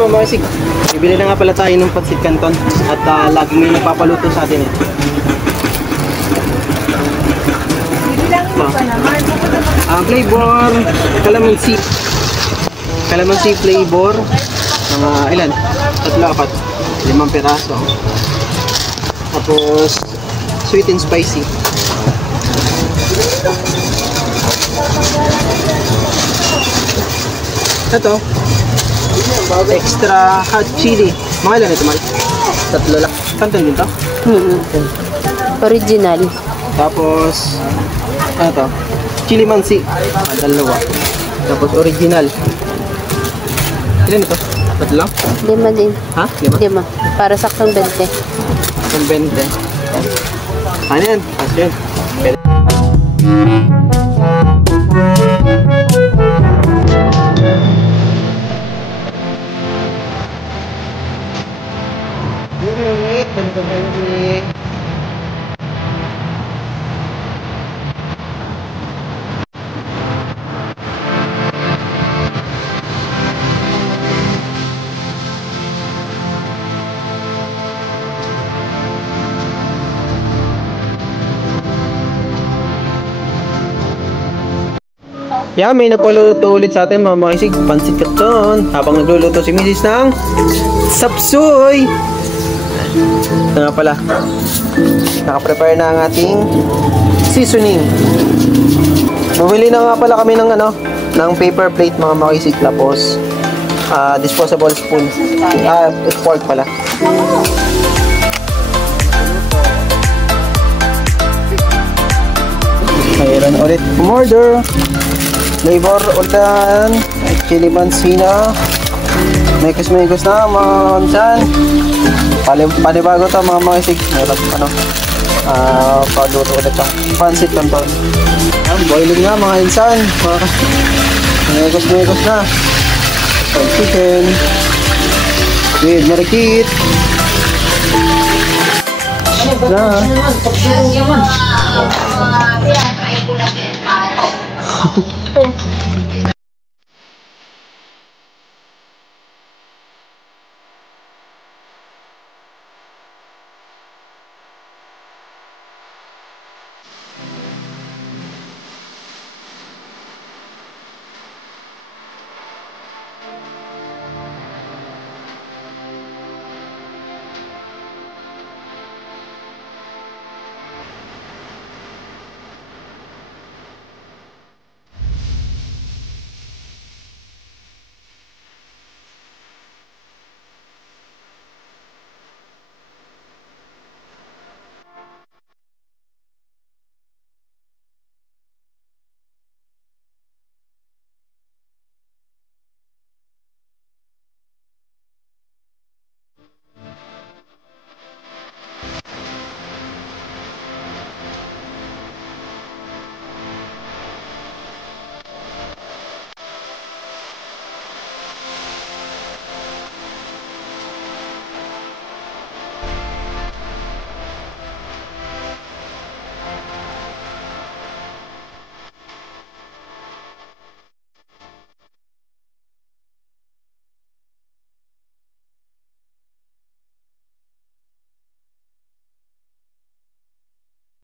mga maisig. Bibili na nga pala tayo ng Pancit Canton. At laging may nagpapaluto sa atin eh. Flavor, calamansi. Calamansi flavor. Mga ilan? 3, 4. 5 piraso. Tapos, sweet and spicy. Ito, extra hot chili. Mga ilan ito, Mal? 3 lang. Canton din to? Original. Tapos, ano to? Chili mansi. 2. Tapos, original. Ilan ito? 3 lang? 5 din. Ha? 5? 5. Para saktong 20. Ang 20. Ano yan? Tapos yun. Yeah, may nagpaluto ulit sa atin mga maisig, Pancit Canton. Habang nagluluto si Mrs. ng sapsoy. Ito nga pala, nakaprepare na ang ating seasoning. Bumili na nga pala kami ng ng paper plate mga maisig. Tapos disposable spoon. Fork pala. Mayroon ulit order. Flavor ulan, chili mansina, mekos na mga kansan. Panibago to mga maisig. Meron pagluto ulit ang Pancit Canton. Boiling na mga insan. Mekos na. Fried chicken with marikit na.